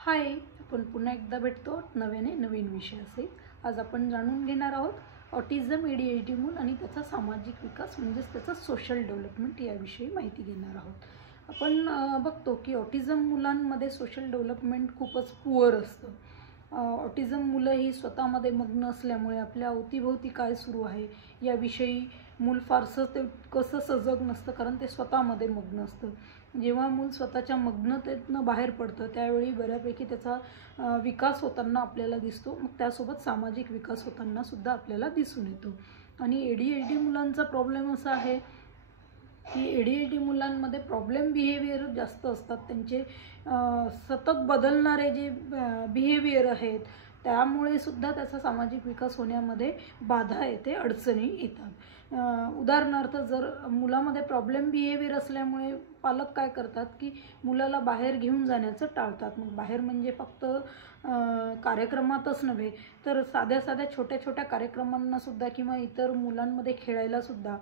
हाय, आपण पुन्हा एकदा भेटतो नव्याने नवीन विषयासहित. आज आपण जाणून घेणार आहोत ऑटिझम ADHD मूल आणि त्याचा सामाजिक विकास म्हणजेच त्याचा सोशल डेव्हलपमेंट याविषयी माहिती घेणार आहोत. आपण बघतो की ऑटिझम मुलांमध्ये सोशल डेव्हलपमेंट खूपच पुअर असतं. ऑटिझम मुलं ही स्वतःमध्ये मग्न असल्यामुळे आपल्या अवतीभोवती काय सुरू आहे याविषयी मूल फारसं ते कसं सजग नसतं, कारण ते स्वतःमध्ये मग्न असतं. जेव्हा मूल स्वतःच्या मग्नतेतनं बाहेर पडतं त्यावेळी बऱ्यापैकी त्याचा विकास होताना आपल्याला दिसतो. मग त्यासोबत सामाजिक विकास होताना सुद्धा आपल्याला दिसून येतो. आणि ADHD मुलांचा प्रॉब्लेम असा आहे की ADHD मुलांमध्ये प्रॉब्लेम बिहेवियर जास्त असतात. त्यांचे सतत बदलणारे जे बिहेवियर आहेत त्यामुळे सुद्धा त्याचा सामाजिक विकास होण्यामध्ये बाधा येते, अडचणी येतात. उदाहरणार्थ जर मुलामध्ये प्रॉब्लेम बिहेवियर असल्यामुळे पालक काय करतात की मुलाला बाहेर घेऊन जाण्याचं टाळतात. मग बाहेर म्हणजे फक्त कार्यक्रमातच नव्हे तर साध्या साध्या छोट्या छोट्या कार्यक्रमांनासुद्धा किंवा इतर मुलांमध्ये खेळायलासुद्धा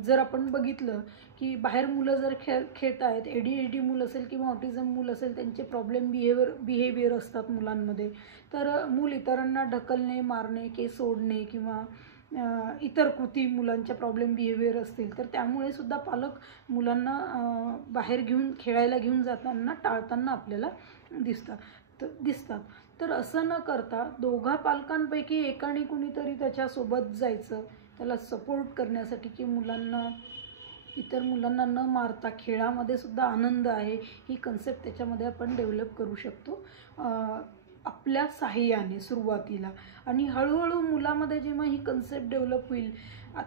जर आपण बघितलं की बाहेर मुलं जर खेळत आहेत, ADHD मूल असेल किंवा ऑटिझम मूल असेल, त्यांचे प्रॉब्लेम बिहेवियर असतात मुलांमध्ये, तर मूल इतरांना ढकलणे, मारणे, केस ओढणे किंवा इतर कृती मुलांच्या प्रॉब्लेम बिहेवियर असतील तर त्यामुळे सुद्धा पालक मुलांना बाहेर खेळायला घेऊन जाताना टाळताना आपल्याला दिसतात. तर असं न करता दोघा पालकांपैकी एकाने कुणीतरी त्याच्यासोबत जायचं, त्याला सपोर्ट करण्यासाठी की इतर मुलांना न मारता खेळामध्ये सुद्धा आनंद आहे ही कन्सेप्ट त्याच्यामध्ये आपण डेव्हलप करू शकतो आपल्या साहाय्याने सुरुवातीला. आणि हळूहळू मुलामध्ये जेव्हा ही कन्सेप्ट डेव्हलप होईल,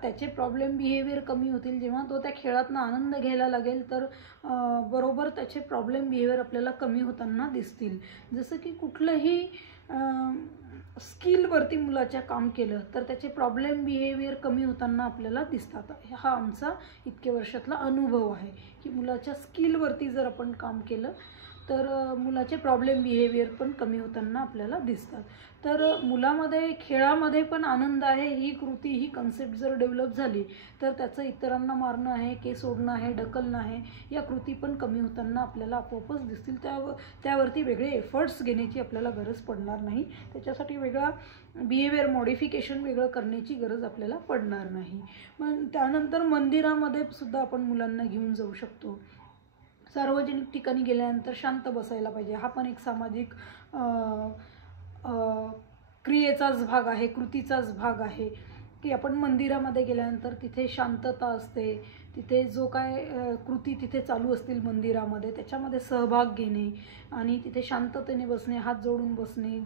त्याचे प्रॉब्लेम बिहेवियर कमी होतील, जेव्हा तो त्या खेळातनं आनंद घ्यायला लागेल तर बरोबर त्याचे प्रॉब्लेम बिहेवियर आपल्याला कमी होताना दिसतील. जसं की कुठलंही स्किलवरती मुलाच्या काम केलं तर त्याचे प्रॉब्लेम बिहेवियर कमी होताना आपल्याला दिसतात. हा आमचा इतक्या वर्षातला अनुभव आहे की मुलाच्या स्किलवरती जर आपण काम केलं तर मुलाचे प्रॉब्लेम बिहेवियर पण कमी होताना आपल्याला दिसतात. तर मुलामध्ये खेळामध्ये पण आनंद आहे ही कृती, ही कन्सेप्ट जर डेव्हलप झाली तर त्याचं इतरांना मारणं आहे, केस ओढणं आहे, ढकलणं आहे या कृती पण कमी होताना आपल्याला आपोआपच दिसतील. त्यावरती वेगळे एफर्ट्स घेण्याची आपल्याला गरज पडणार नाही. त्याच्यासाठी वेगळा बिहेवियर मॉडिफिकेशन वेगळं करण्याची गरज आपल्याला पडणार नाही. मग त्यानंतर मंदिरामध्ये सुद्धा आपण मुलांना घेऊन जाऊ शकतो. सार्वजनिक ठिकाणी गेल्यानंतर शांत बसायला पाहिजे, हा पण एक सामाजिक क्रियेचाच भाग आहे, कृतीचाच भाग आहे की आपण मंदिरामध्ये गेल्यानंतर तिथे शांतता असते, तिथे जो काय कृती तिथे चालू असतील मंदिरामध्ये त्याच्यामध्ये सहभाग घेणे आणि तिथे शांततेने बसणे, हात जोडून बसणे,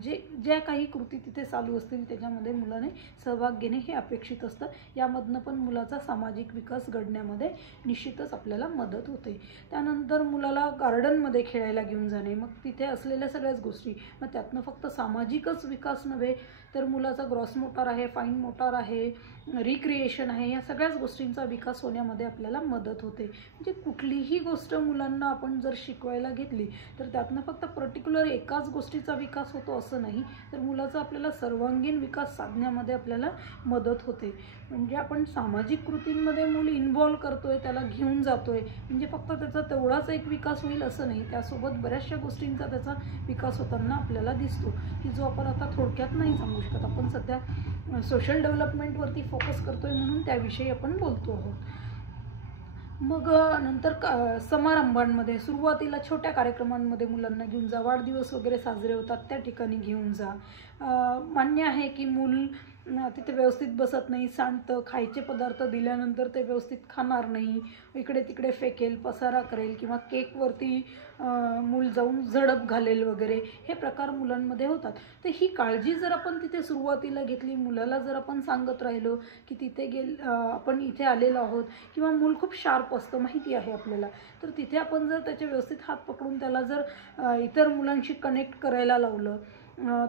ज्या काही कृती तिथे चालू असतील त्याच्यामध्ये मुलाने सहभाग घेणे हे अपेक्षित असतं. यामधनं पण मुलाचा सामाजिक विकास घडण्यामध्ये निश्चितच आपल्याला मदत होते. त्यानंतर मुलाला गार्डनमध्ये खेळायला घेऊन जाणे, मग तिथे असलेल्या सगळ्याच गोष्टी, मग त्यातनं फक्त सामाजिकच विकास नव्हे तर मुलाचा ग्रॉस मोटार आहे, फाईन मोटार आहे, रिक्रिएशन आहे, या सगळ्याच गोष्टींचा विकास होण्यामध्ये आपल्याला मदत होते. म्हणजे कुठलीही गोष्ट मुलांना आपण जर शिकवायला घेतली तर त्यातनं फक्त पर्टिक्युलर एकाच गोष्टीचा विकास होतो असं नाही, तर मुलाचा आपल्याला सर्वांगीण विकास साधण्यामध्ये आपल्याला मदत होते. म्हणजे आपण सामाजिक कृतींमध्ये मूल इन्व्हॉल्व करतोय, त्याला घेऊन जातोय, म्हणजे फक्त त्याचा तेवढाच एक विकास होईल असं नाही, त्यासोबत बऱ्याचशा गोष्टींचा त्याचा विकास होताना आपल्याला दिसतो की जो आपण आता थोडक्यात नाही सांगू शकत. आपण सध्या सोशल डेव्हलपमेंटवरती फोकस करतोय म्हणून त्याविषयी आपण बोलतो आहोत. मग नंतर समारंभांमध्ये सुरुवातीला छोट्या कार्यक्रमांमध्ये मुलांना घेऊन जा, वाढदिवस वगैरे साजरे होतात त्या ठिकाणी घेऊन जा. मान्य आहे की मूल तिथे व्यवस्थित बसत नाही, सांडतं, खायचे पदार्थ दिल्यानंतर ते व्यवस्थित खाणार नाही, इकडे तिकडे फेकेल, पसारा करेल किंवा केकवरती मूल जाऊन झडप घालेल वगैरे, हे प्रकार मुलांमध्ये होतात. तर ही काळजी जर आपण तिथे सुरुवातीला घेतली, मुलाला जर आपण सांगत राहिलो की तिथे आपण इथे आलेलो आहोत किंवा मूल खूप शार्प असतं माहिती आहे आपल्याला, तर तिथे आपण जर त्याचे व्यवस्थित हात पकडून त्याला जर इतर मुलांशी कनेक्ट करायला लावलं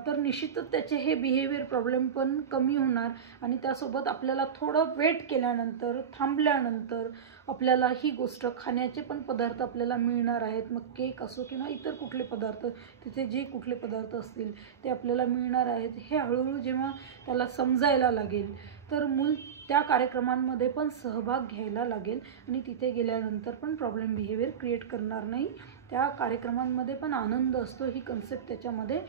तर निश्चितच त्याचे हे बिहेवियर प्रॉब्लेम पण कमी होणार. आणि त्यासोबत आपल्याला थोडं वेट केल्यानंतर, थांबल्यानंतर आपल्याला ही गोष्ट, खाण्याचे पण पदार्थ आपल्याला मिळणार आहेत, मग केक असो किंवा इतर कुठले पदार्थ, तिथे जे कुठले पदार्थ असतील ते आपल्याला मिळणार आहेत, हे हळूहळू जेव्हा त्याला समजायला लागेल तर मूल त्या कार्यक्रमांमध्ये पण सहभाग घ्यायला लागेल आणि तिथे गेल्यानंतर पण प्रॉब्लेम बिहेवियर क्रिएट करणार नाही त्या कार्यक्रमांमध्ये पण आनंद असतो, ही कन्सेप्ट त्याच्यामध्ये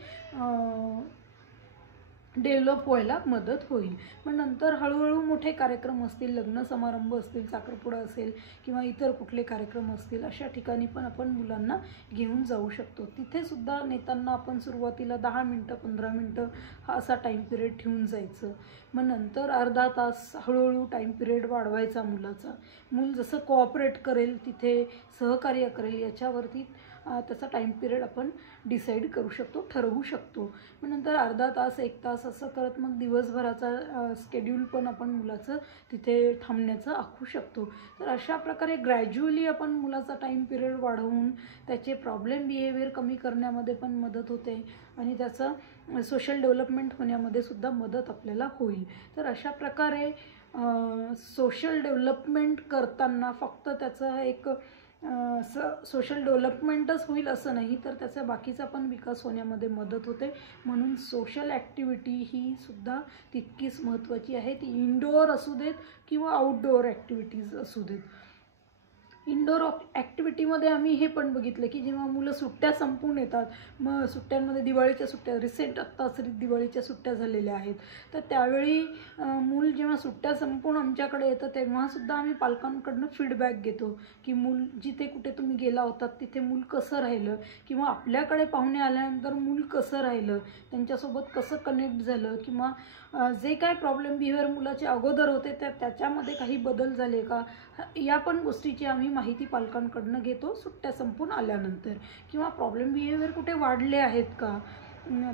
डेव्हलप व्हायला मदत होईल. पण नंतर हळूहळू मोठे कार्यक्रम असतील, लग्न समारंभ असतील, साखरपुडा असेल किंवा इतर कुठले कार्यक्रम असतील, अशा ठिकाणी पण आपण मुलांना घेऊन जाऊ शकतो. तिथे सुद्धा नेताना आपण सुरुवातीला 10 मिनटं 15 मिनटं हा असा टाईम पिरियड ठेवून जायचं. मग नंतर अर्धा तास हळूहळू टाईम पिरियड वाढवायचा मुलाचा. मूल जसं कोऑपरेट करेल, तिथे सहकार्य करेल, याच्यावरती त्याचा टाईम पिरियड आपण डिसाईड करू शकतो, ठरवू शकतो. मग नंतर अर्धा तास 1 तास असं करत मग दिवसभराचा स्केड्यूल पण आपण मुलाचं तिथे थांबण्याचं आखू शकतो. तर अशा प्रकारे ग्रॅज्युअली आपण मुलाचा टाईम पिरियड वाढवून त्याचे प्रॉब्लेम बिहेवियर कमी करण्यामध्ये पण मदत होते आणि त्याचं सोशल डेव्हलपमेंट होण्यामध्ये सुद्धा मदत आपल्याला होईल. तर अशा प्रकारे सोशल डेव्हलपमेंट करताना फक्त त्याचं एक सोशल डेव्हलपमेंटच होईल असं नाही, तर त्याचा बाकीचा पण विकास होण्यामध्ये मदत होते. म्हणून सोशल ॲक्टिव्हिटी ही सुद्धा तितकीच महत्त्वाची आहे. ती इनडोअर असू देत किंवा आउटडोअर ॲक्टिव्हिटीज असू देत. इनडोअर ॲक्टिव्हिटीमध्ये आम्ही हे पण बघितलं की जेव्हा मुलं सुट्ट्या संपून येतात, मग सुट्ट्यांमध्ये दिवाळीच्या सुट्ट्या रिसेंट आत्ताच दिवाळीच्या सुट्ट्या झालेल्या आहेत, तर त्यावेळी मूल जेव्हा सुट्ट्या संपून आमच्याकडे येतं तेव्हासुद्धा आम्ही पालकांकडनं फीडबॅक घेतो की मूल जिथे कुठे तुम्ही गेला होतात तिथे मूल कसं राहिलं किंवा आपल्याकडे पाहुणे आल्यानंतर मूल कसं राहिलं, त्यांच्यासोबत कसं कनेक्ट झालं किंवा जे काय प्रॉब्लेम बिहेवियर मुलाचे अगोदर होते त्याच्यामध्ये काही बदल झाले का, या पण गोष्टीची आम्ही माहिती पालकांकडनं घेतो सुट्ट्या संपून आल्यानंतर. किंवा प्रॉब्लेम बिहेवियर कुठे वाढले आहेत का,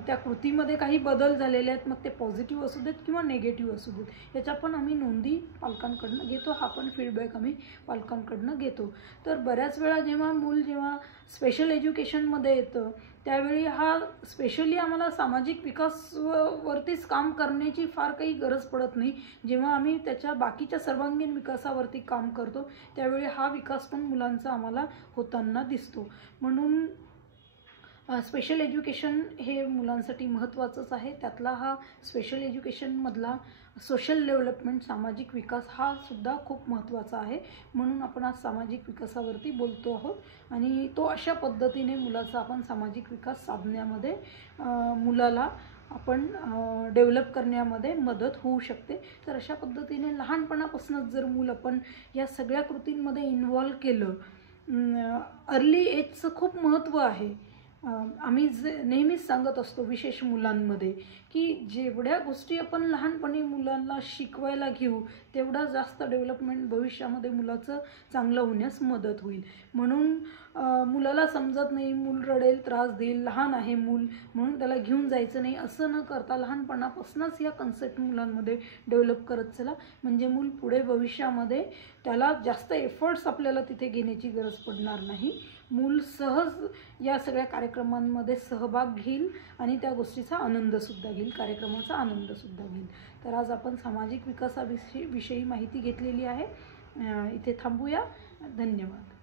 त्या कृतीमध्ये काही बदल झालेले आहेत, मग ते पॉझिटिव्ह असू देत किंवा नेगेटिव्ह असू देत, याच्या पण आम्ही नोंदी पालकांकडनं घेतो. हा पण फीडबॅक आम्ही पालकांकडनं घेतो. तर बऱ्याच वेळा जेव्हा स्पेशल एज्युकेशनमध्ये येतं त्यावेळी हा स्पेशली आम्हाला सामाजिक विकासावरतीच काम करण्याची फार काही गरज पडत नाही. जेव्हा आम्ही त्याच्या बाकीच्या सर्वांगीण विकासावरती काम करतो त्यावेळी हा विकास पण मुलांचा आम्हाला होताना दिसतो. म्हणून स्पेशल एज्युकेशन हे मुलांसाठी महत्त्वाचंच आहे. त्यातला हा स्पेशल एज्युकेशनमधला सोशल डेव्हलपमेंट, सामाजिक विकास हा सुद्धा खूप महत्त्वाचा आहे. म्हणून आपण आज सामाजिक विकासावरती बोलतो आहोत आणि तो अशा पद्धतीने मुलाचा आपण सामाजिक विकास साधण्यामध्ये मुलाला आपण डेव्हलप करण्यामध्ये मदत होऊ शकते. तर अशा पद्धतीने लहानपणापासूनच जर मूल आपण या सगळ्या कृतींमध्ये इन्व्हॉल्व केलं, अर्ली एजचं खूप महत्त्व आहे. आम्ही नेहमीच सांगत असतो विशेष मुलांमध्ये की जेवढ्या गोष्टी आपण लहानपणी मुलांना शिकवायला घेऊ तेवढा जास्त डेव्हलपमेंट भविष्यामध्ये मुलाचं चांगलं होण्यास मदत होईल. म्हणून मुलाला समजत नाही, मूल रडेल, त्रास देईल, लहान आहे मूल म्हणून त्याला घेऊन जायचं नाही, असं न करता लहानपणापासूनच या कन्सेप्ट मुलांमध्ये डेव्हलप करत चला. म्हणजे मूल पुढे भविष्यामध्ये त्याला जास्त एफर्ट्स आपल्याला तिथे घेण्याची गरज पडणार नाही. मूल सहज या सगळ्या कार्यक्रमांमध्ये सहभाग घेईल आणि त्या गोष्टीचा आनंदसुद्धा घेईल, कार्यक्रमाचा आनंदसुद्धा घेईल. तर आज आपण सामाजिक विकासाविषयी माहिती घेतलेली आहे. इथे थांबूया. धन्यवाद.